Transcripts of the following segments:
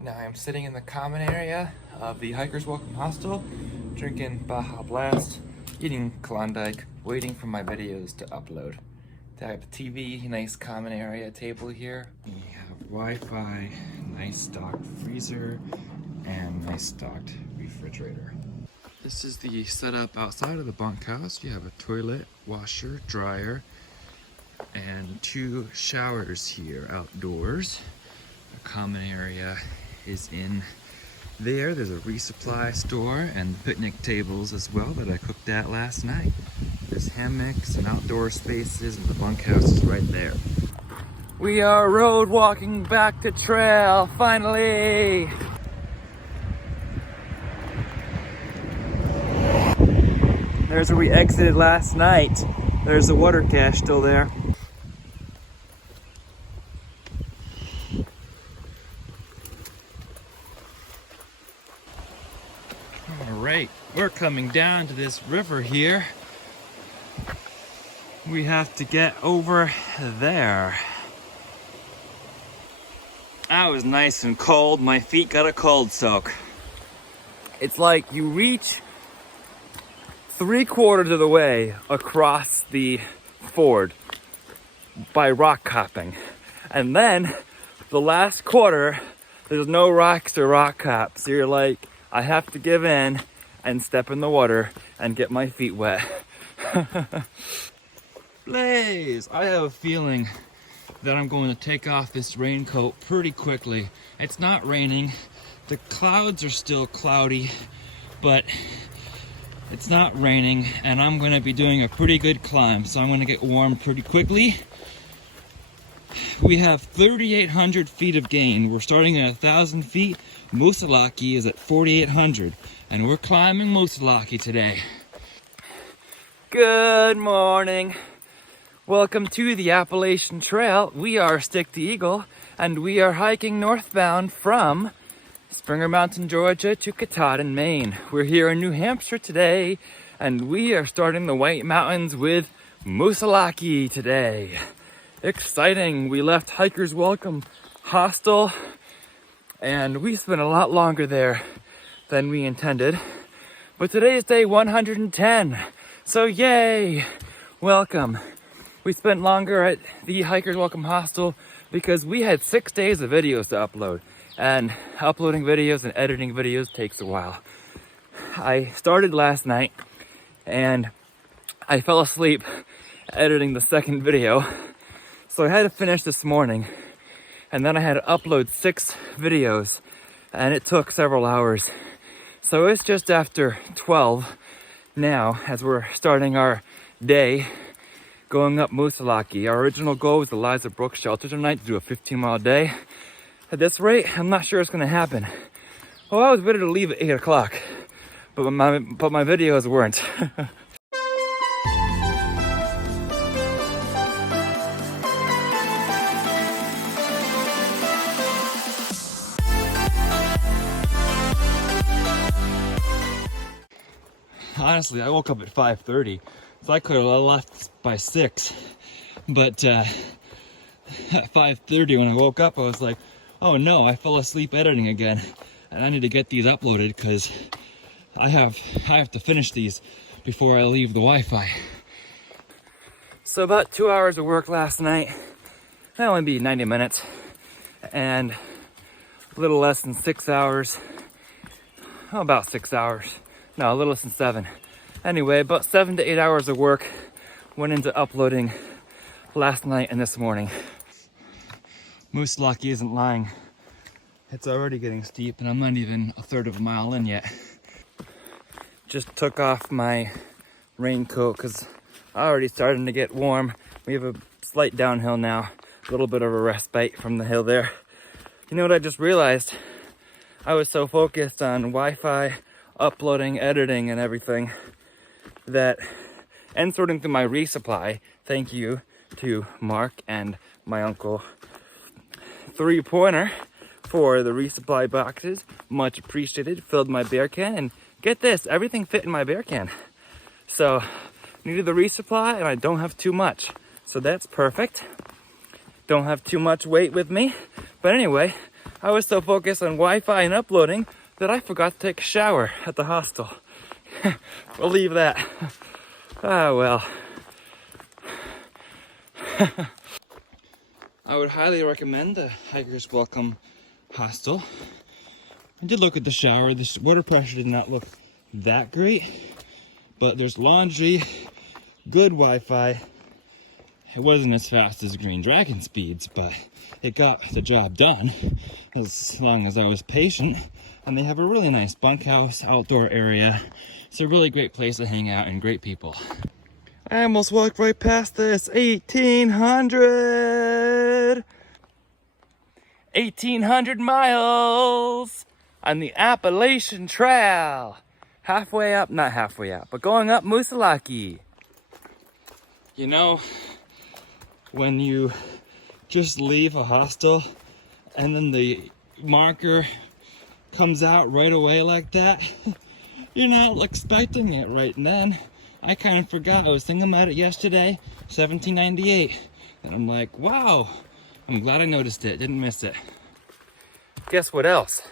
Now I'm sitting in the common area of the Hiker's Welcome Hostel, drinking Baja Blast, eating Klondike, waiting for my videos to upload. I have a TV, nice common area table here. We have Wi-Fi, nice stocked freezer, and nice stocked refrigerator. This is the setup outside of the bunkhouse. You have a toilet, washer, dryer, and 2 showers here outdoors. A common area is in there. There's a resupply store and picnic tables as well that I cooked at last night. There's hammocks and outdoor spaces, and the bunkhouse is right there. We are road walking back to trail, finally! There's where we exited last night. There's the water cache still there. Alright, we're coming down to this river here. We have to get over there. That was nice and cold. My feet got a cold soak. It's like you reach 3/4 of the way across the ford by rock hopping. And then the last quarter, there's no rocks to rock hop. So you're like, I have to give in and step in the water and get my feet wet. Blaze! I have a feeling that I'm going to take off this raincoat pretty quickly. It's not raining. The clouds are still cloudy, but it's not raining, and I'm going to be doing a pretty good climb, so I'm going to get warm pretty quickly. We have 3,800 feet of gain. We're starting at 1,000 feet. Moosilauke is at 4,800, and we're climbing Moosilauke today. Good morning. Welcome to the Appalachian Trail. We are Stick the Eagle, and we are hiking northbound from Springer Mountain, Georgia to Katahdin, Maine. We're here in New Hampshire today, and we are starting the White Mountains with Moosilauke today. Exciting. We left Hiker's Welcome Hostel, and we spent a lot longer there than we intended. But today is day 110, so yay! Welcome. We spent longer at the Hiker's Welcome Hostel because we had 6 days of videos to upload, and uploading videos and editing videos takes a while. I started last night and I fell asleep editing the second video, so I had to finish this morning, and then I had to upload 6 videos, and it took several hours. So it's just after 12 now as we're starting our day going up Moosilauke. Our original goal was the Liza Brooks Shelter tonight to do a 15-mile day. At this rate, I'm not sure it's gonna happen. Well, I was ready to leave at 8 o'clock, but my videos weren't. Honestly, I woke up at 5:30, so I could have left by 6. But at 5:30 when I woke up, I was like, oh no, I fell asleep editing again, and I need to get these uploaded because I have to finish these before I leave the Wi-Fi. So about 2 hours of work last night. That'll only be 90 minutes, and a little less than 6 hours. Oh, about 6 hours. No, a little less than 7. Anyway, about 7 to 8 hours of work went into uploading last night and this morning. Moosilauke isn't lying. It's already getting steep, and I'm not even a third of a mile in yet. Just took off my raincoat because I already starting to get warm. We have a slight downhill now, a little bit of a respite from the hill there. You know what I just realized? I was so focused on Wi-Fi, uploading, editing, and everything and sorting through my resupply. Thank you to Mark and my uncle 3-pointer for the resupply boxes. Much appreciated. Filled my bear can, and get this, everything fit in my bear can. So needed the resupply, and I don't have too much, so that's perfect. Don't have too much weight with me, but anyway, I was so focused on Wi-Fi and uploading that I forgot to take a shower at the hostel. Believe that. Ah, well. I would highly recommend the Hiker's Welcome Hostel. I did look at the shower. The water pressure did not look that great, but there's laundry, good Wi-Fi. It wasn't as fast as Green Dragon speeds, but it got the job done as long as I was patient. And they have a really nice bunkhouse outdoor area. It's a really great place to hang out and great people. I almost walked right past this. 1,800 miles on the Appalachian Trail. Halfway up, not halfway up, but going up Moosilauke. You know, when you just leave a hostel and then the marker comes out right away like that, you're not expecting it right then. I kind of forgot. I was thinking about it yesterday, 1798. And I'm like, wow, I'm glad I noticed it, didn't miss it. Guess what else?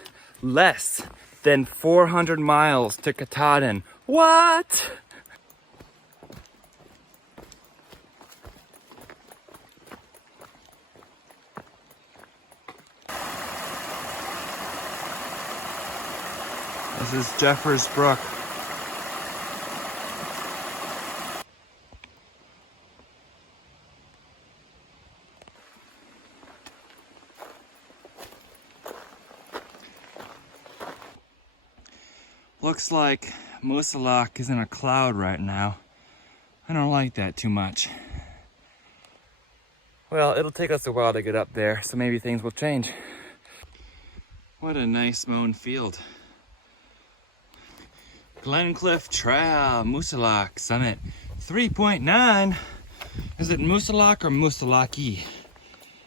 Less than 400 miles to Katahdin. What? This is Jeffers Brook. Looks like Moosilauke is in a cloud right now. I don't like that too much. Well, it'll take us a while to get up there, so maybe things will change. What a nice mown field. Glencliff Trail, Moosilauke Summit 3.9. Is it Moosilauke or Moosilauke?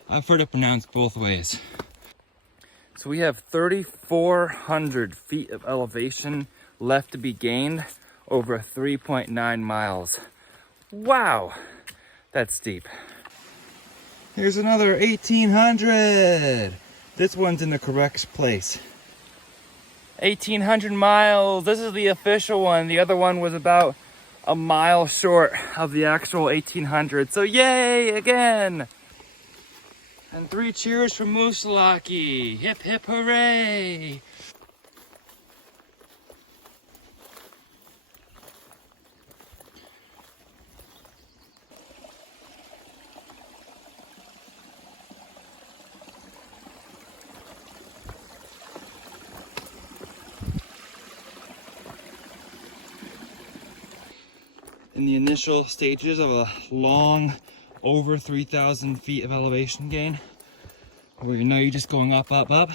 I've heard it pronounced both ways. So we have 3,400 feet of elevation left to be gained over 3.9 miles. Wow, that's steep. Here's another 1,800. This one's in the correct place. 1,800 miles. This is the official one. The other one was about a mile short of the actual 1,800. So yay again. And 3 cheers for Moosilauke. Hip hip hooray. In the initial stages of a long, over 3,000 feet of elevation gain, where you know you're just going up, up, up,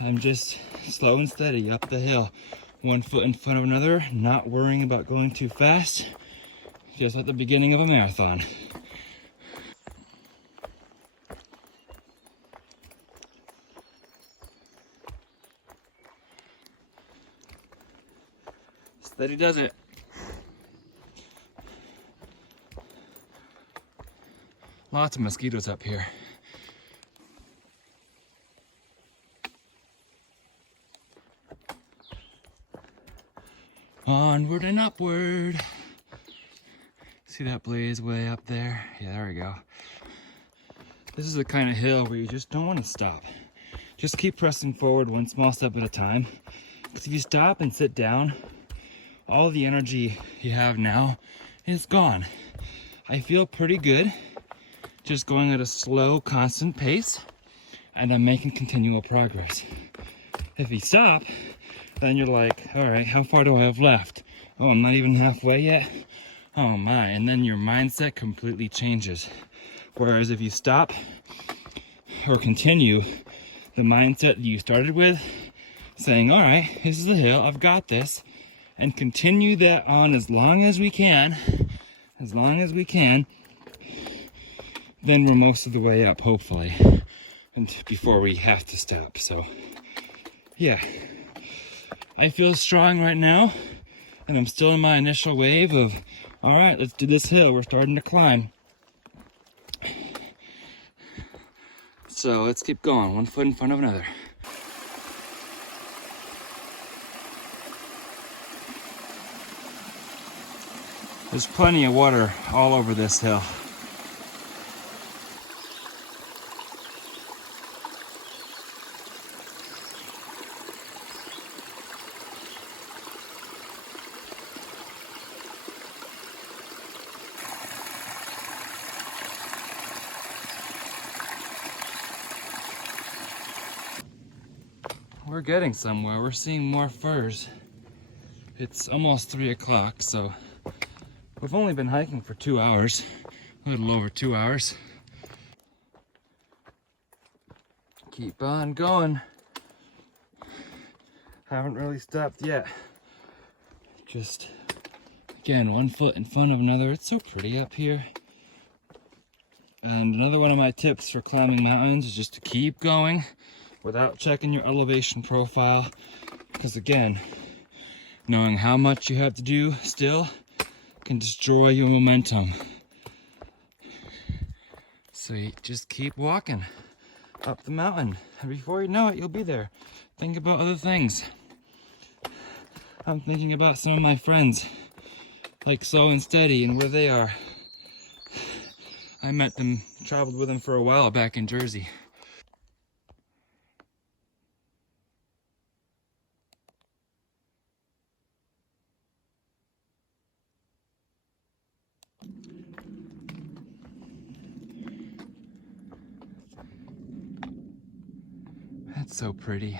I'm just slow and steady up the hill, one foot in front of another, not worrying about going too fast, just at the beginning of a marathon. Steady does it. Lots of mosquitoes up here. Onward and upward. See that blaze way up there? Yeah, there we go. This is the kind of hill where you just don't want to stop. Just keep pressing forward one small step at a time. Because if you stop and sit down, all the energy you have now is gone. I feel pretty good. Just going at a slow, constant pace, and I'm making continual progress. If you stop, then you're like, all right, how far do I have left? Oh, I'm not even halfway yet? Oh my, and then your mindset completely changes. Whereas if you stop or continue, the mindset that you started with, saying, all right, this is the hill, I've got this, and continue that on as long as we can, then we're most of the way up, hopefully, and before we have to stop. So yeah, I feel strong right now, and I'm still in my initial wave of, all right, let's do this hill, we're starting to climb. So let's keep going, one foot in front of another. There's plenty of water all over this hill. We're getting somewhere. We're seeing more firs. It's almost 3 o'clock, so we've only been hiking for 2 hours, a little over 2 hours. Keep on going. Haven't really stopped yet. Just, again, one foot in front of another. It's so pretty up here. And another one of my tips for climbing mountains is just to keep going without checking your elevation profile. Because again, knowing how much you have to do still can destroy your momentum. So you just keep walking up the mountain, and before you know it, you'll be there. Think about other things. I'm thinking about some of my friends, like Slow and Steady, and where they are. I met them, traveled with them for a while back in Jersey. That's so pretty.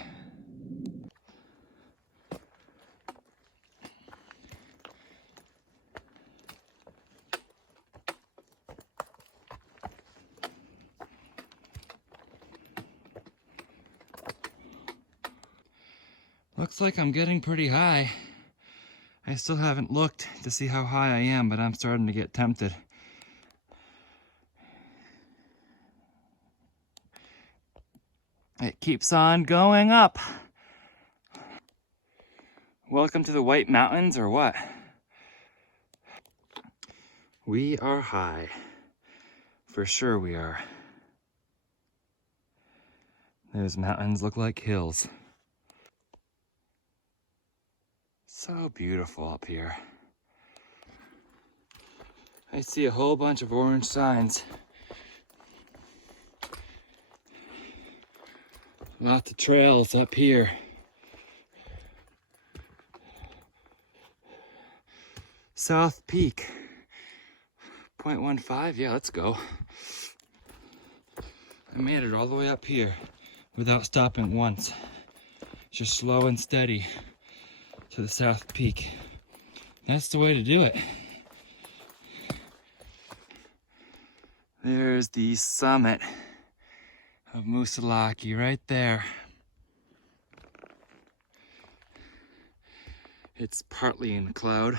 Looks like I'm getting pretty high. I still haven't looked to see how high I am, but I'm starting to get tempted. It keeps on going up. Welcome to the White Mountains, or what? We are high. For sure we are. Those mountains look like hills. So beautiful up here. I see a whole bunch of orange signs. Lots of trails up here. South Peak. 0.15, yeah, let's go. I made it all the way up here without stopping once. Just slow and steady to the South Peak. That's the way to do it. There's the summit of Moosilauke right there. It's partly in cloud,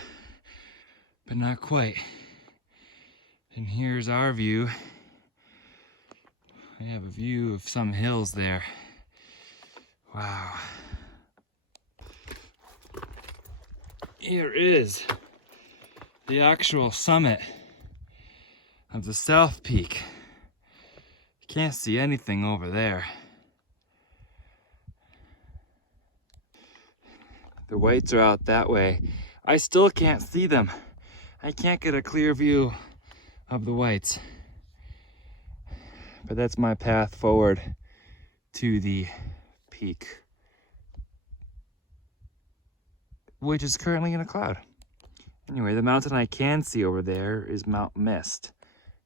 but not quite. And here's our view. I have a view of some hills there. Wow. Here is the actual summit of the South Peak. You can't see anything over there. The whites are out that way. I still can't see them. I can't get a clear view of the whites. But that's my path forward to the peak, which is currently in a cloud. Anyway, the mountain I can see over there is Mount Mist,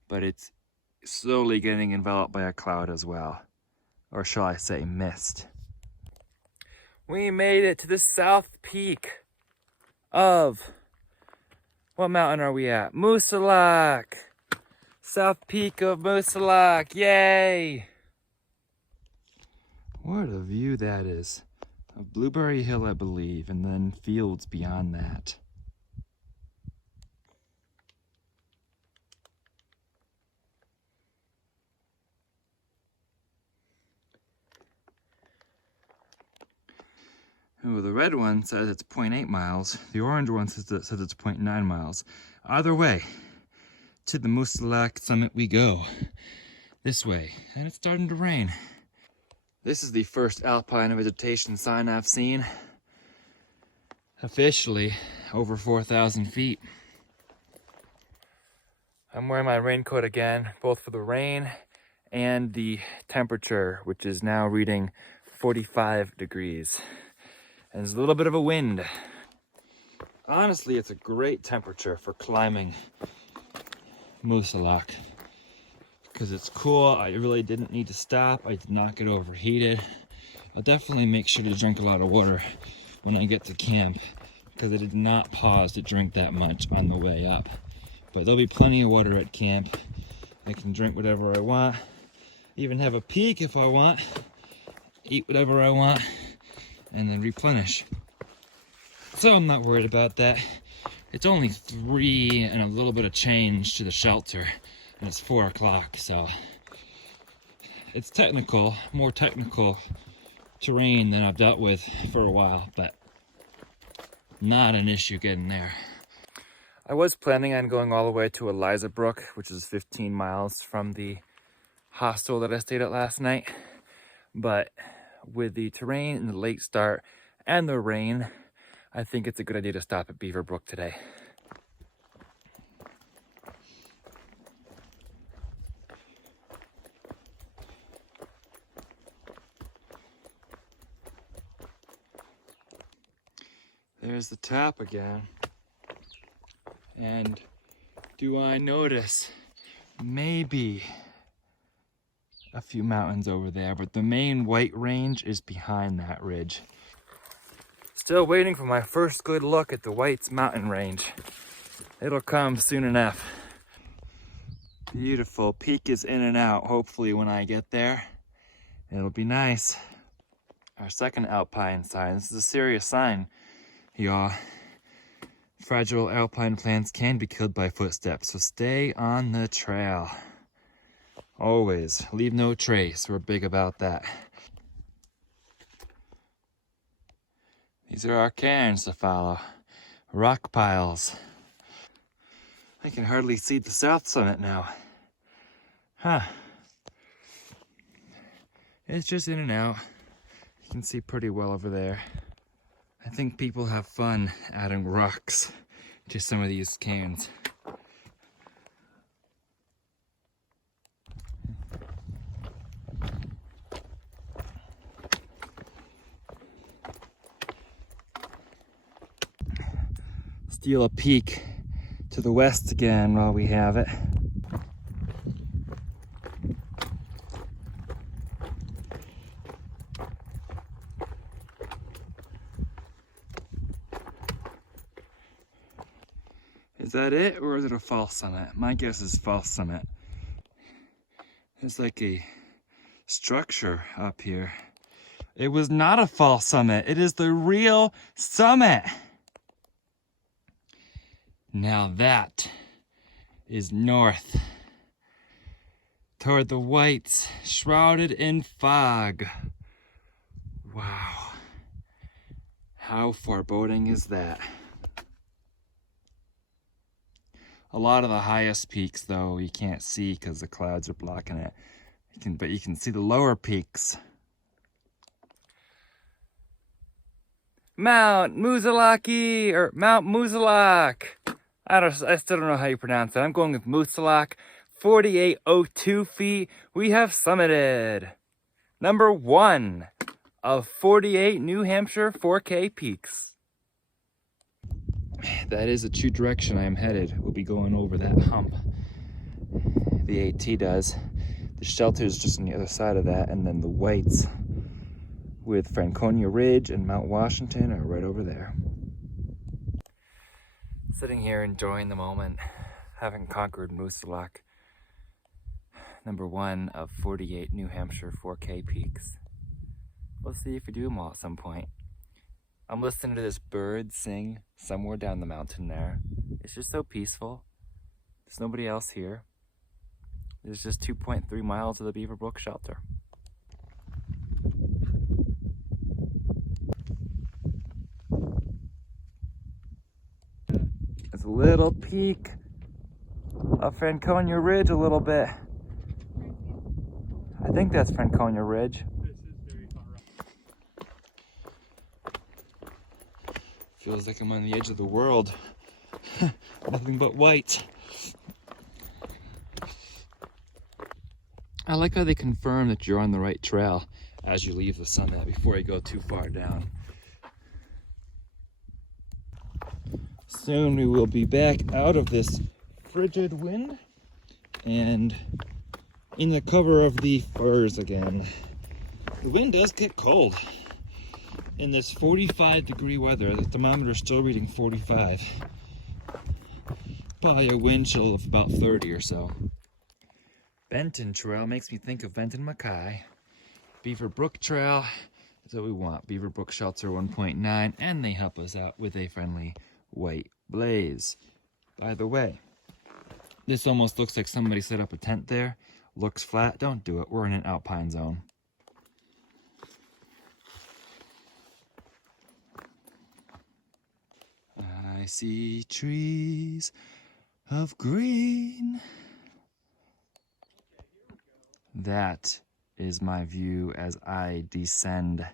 but it's slowly getting enveloped by a cloud as well. Or shall I say mist. We made it to the South Peak of, what mountain are we at? Moosilauke! South Peak of Moosilauke, yay! What a view that is. Of Blueberry Hill, I believe, and then fields beyond that. Oh, the red one says it's 0.8 miles. The orange one says it's 0.9 miles. Either way, to the Moosilauke summit we go. this way, and it's starting to rain. This is the first alpine vegetation sign I've seen. Officially over 4,000 feet. I'm wearing my raincoat again, both for the rain and the temperature, which is now reading 45 degrees. And there's a little bit of a wind. Honestly, it's a great temperature for climbing Moosilauke because it's cool. I really didn't need to stop. I did not get overheated. I'll definitely make sure to drink a lot of water when I get to camp because I did not pause to drink that much on the way up. But there'll be plenty of water at camp. I can drink whatever I want, even have a peak if I want, eat whatever I want, and then replenish. So I'm not worried about that. It's only 3 and a little bit of change to the shelter, and it's 4 o'clock, so it's technical, more technical terrain than I've dealt with for a while, but not an issue getting there. I was planning on going all the way to Eliza Brook, which is 15 miles from the hostel that I stayed at last night, but with the terrain and the late start and the rain, I think it's a good idea to stop at Beaver Brook today. There's the top again. And do I notice maybe a few mountains over there, but the main white range is behind that ridge. Still waiting for my first good look at the White's mountain range. It'll come soon enough. Beautiful. Peak is in and out. Hopefully when I get there, it'll be nice. Our second alpine sign. This is a serious sign, y'all. Fragile alpine plants can be killed by footsteps, so stay on the trail. Always leave no trace. We're big about that. These are our cairns to follow. Rock piles. I can hardly see the south summit now. Huh. It's just in and out. You can see pretty well over there. I think people have fun adding rocks to some of these cairns. Steal a peek to the west again while we have it. Is that it, or is it a false summit? My guess is false summit. There's like a structure up here. It was not a false summit. It is the real summit. Now that is north toward the Whites, shrouded in fog. Wow. How foreboding is that? A lot of the highest peaks, though, you can't see because the clouds are blocking it. But you can see the lower peaks. Mount Moosilauke, or Mount Moosilauke. I still don't know how you pronounce it. I'm going with Moosilauke. 4,802 feet. We have summited number 1 of 48 New Hampshire 4K peaks. That is the true direction I am headed. We'll be going over that hump. The AT does. The shelter is just on the other side of that, and then the Whites with Franconia Ridge and Mount Washington are right over there. Sitting here enjoying the moment, having conquered Moosilauke, number 1 of 48 New Hampshire 4K peaks. We'll see if we do them all at some point. I'm listening to this bird sing somewhere down the mountain there. It's just so peaceful. There's nobody else here. There's just 2.3 miles of the Beaver Brook shelter. It's a little peak of Franconia Ridge a little bit. I think that's Franconia Ridge. This is very far up. Feels like I'm on the edge of the world. Nothing but white. I like how they confirm that you're on the right trail as you leave the summit before you go too far down. Soon we will be back out of this frigid wind and in the cover of the firs again. The wind does get cold. In this 45-degree weather, the thermometer is still reading 45. Probably a wind chill of about 30 or so. Benton Trail makes me think of Benton Mackay. Beaver Brook Trail is what we want. Beaver Brook Shelter 1.9, and they help us out with a friendly white blaze. By the way, this almost looks like somebody set up a tent there. Looks flat, don't do it. We're in an alpine zone. I see trees of green. That is my view as I descend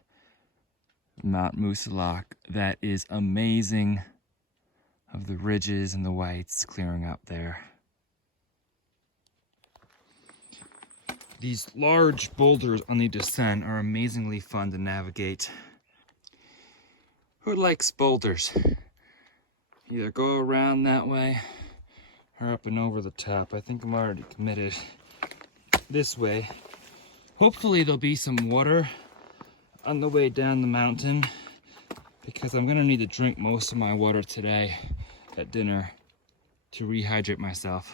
Mount Moosilauke. That is amazing, of the ridges and the whites clearing up there. These large boulders on the descent are amazingly fun to navigate. Who likes boulders? Either go around that way or up and over the top. I think I'm already committed this way. Hopefully there'll be some water on the way down the mountain because I'm gonna need to drink most of my water today at dinner to rehydrate myself.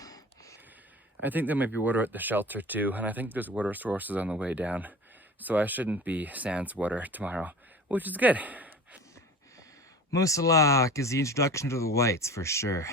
I think there might be water at the shelter too, and I think there's water sources on the way down, so I shouldn't be sans water tomorrow, which is good. Moosilauke is the introduction to the whites for sure.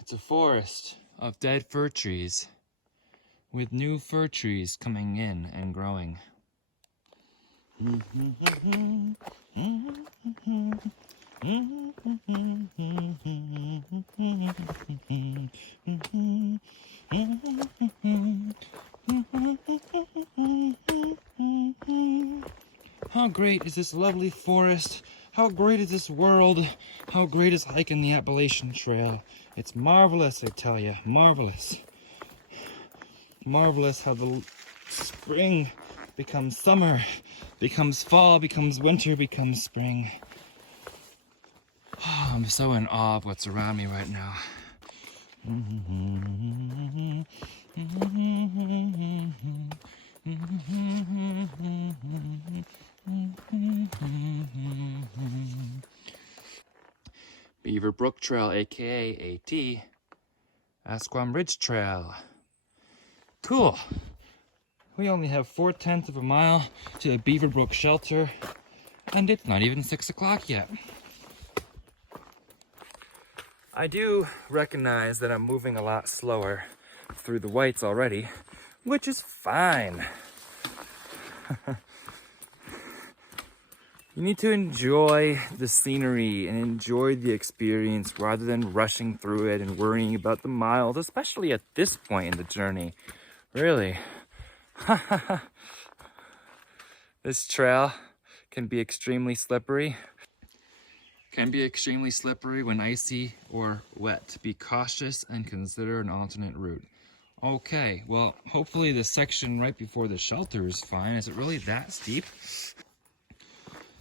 It's a forest of dead fir trees with new fir trees coming in and growing. How great is this lovely forest? How great is this world? How great is hiking the Appalachian Trail? It's marvelous, I tell you, marvelous. Marvelous how the spring becomes summer, becomes fall, becomes winter, becomes spring. Oh, I'm so in awe of what's around me right now. Beaver Brook Trail, aka AT, Asquam Ridge Trail. Cool. We only have 4/10 of a mile to the Beaver Brook shelter, and it's not even 6 o'clock yet. I do recognize that I'm moving a lot slower through the whites already, which is fine. You need to enjoy the scenery and enjoy the experience rather than rushing through it and worrying about the miles, especially at this point in the journey. Really. This trail can be extremely slippery. Can be extremely slippery when icy or wet. Be cautious and consider an alternate route. Okay, well, hopefully the section right before the shelter is fine. Is it really that steep?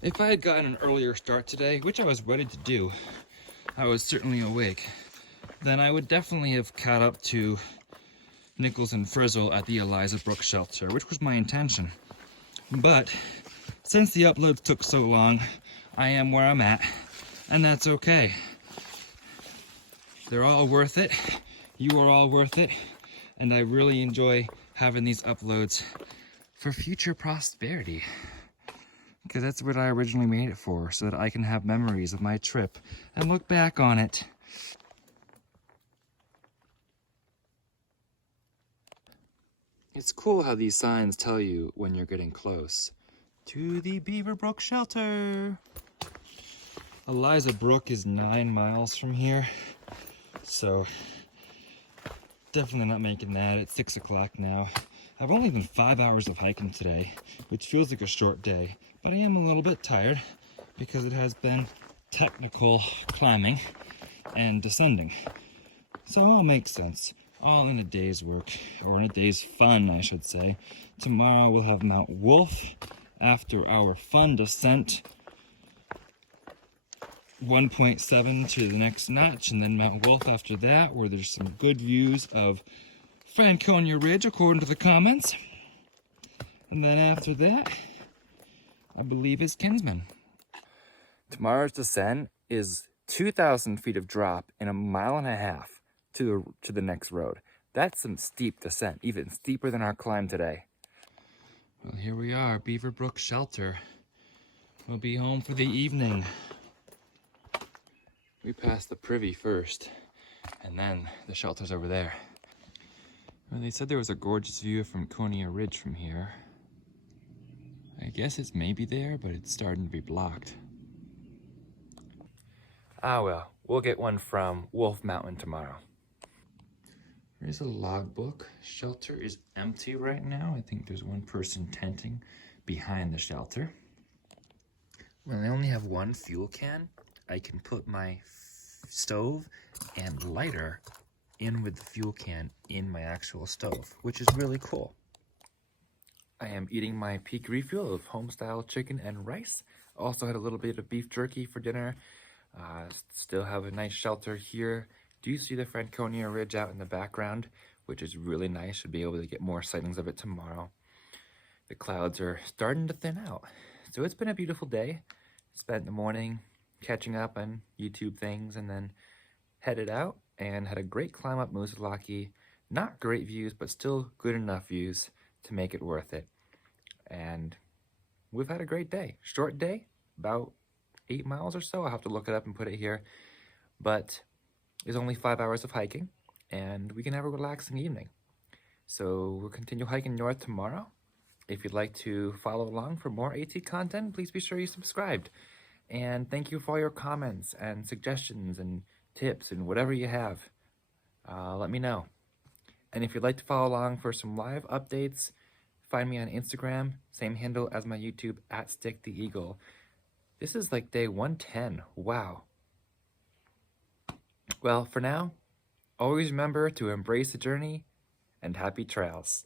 If I had gotten an earlier start today, which I was ready to do, I was certainly awake, then I would definitely have caught up to Nichols and Frizzle at the Eliza Brook shelter, which was my intention. But since the uploads took so long, I am where I'm at, and that's okay. They're all worth it. You are all worth it. And I really enjoy having these uploads for future prosperity. Because that's what I originally made it for, so that I can have memories of my trip and look back on it. It's cool how these signs tell you when you're getting close to the Beaver Brook shelter. Eliza Brook is 9 miles from here, so definitely not making that. It's 6 o'clock now. I've only done 5 hours of hiking today, which feels like a short day, but I am a little bit tired because it has been technical climbing and descending. So it all makes sense. All in a day's work, or in a day's fun, I should say. Tomorrow we'll have Mount Wolf after our fun descent. 1.7 to the next notch, and then Mount Wolf after that, where there's some good views of Franconia Ridge, according to the comments. And then after that, I believe is Kinsman. Tomorrow's descent is 2,000 feet of drop in 1.5 miles to the next road. That's some steep descent, even steeper than our climb today. Well, here we are, Beaver Brook Shelter. We'll be home for the evening. We passed the privy first, and then the shelter's over there. Well, they said there was a gorgeous view of Franconia Ridge from here. I guess it's maybe there, but it's starting to be blocked. Ah well, we'll get one from Wolf Mountain tomorrow. There's a logbook. Shelter is empty right now. I think there's one person tenting behind the shelter. When I only have one fuel can, I can put my stove and lighter in with the fuel can in my actual stove, which is really cool. I am eating my peak refuel of home-style chicken and rice. Also had a little bit of beef jerky for dinner. Still have a nice shelter here. Do you see the Franconia Ridge out in the background, which is really nice? Should be able to get more sightings of it tomorrow. The clouds are starting to thin out. So it's been a beautiful day. Spent the morning catching up on YouTube things and then headed out and had a great climb up Moosilauke. Not great views, but still good enough views to make it worth it. And we've had a great day. Short day, about 8 miles or so. I'll have to look it up and put it here. But it's only 5 hours of hiking, and we can have a relaxing evening. So we'll continue hiking north tomorrow. If you'd like to follow along for more AT content, please be sure you subscribed. And thank you for all your comments and suggestions and tips and whatever you have. Let me know. And if you'd like to follow along for some live updates, find me on Instagram, same handle as my YouTube, @StickTheEagle. This is like day 110. Wow. Well, for now, always remember to embrace the journey and happy trails.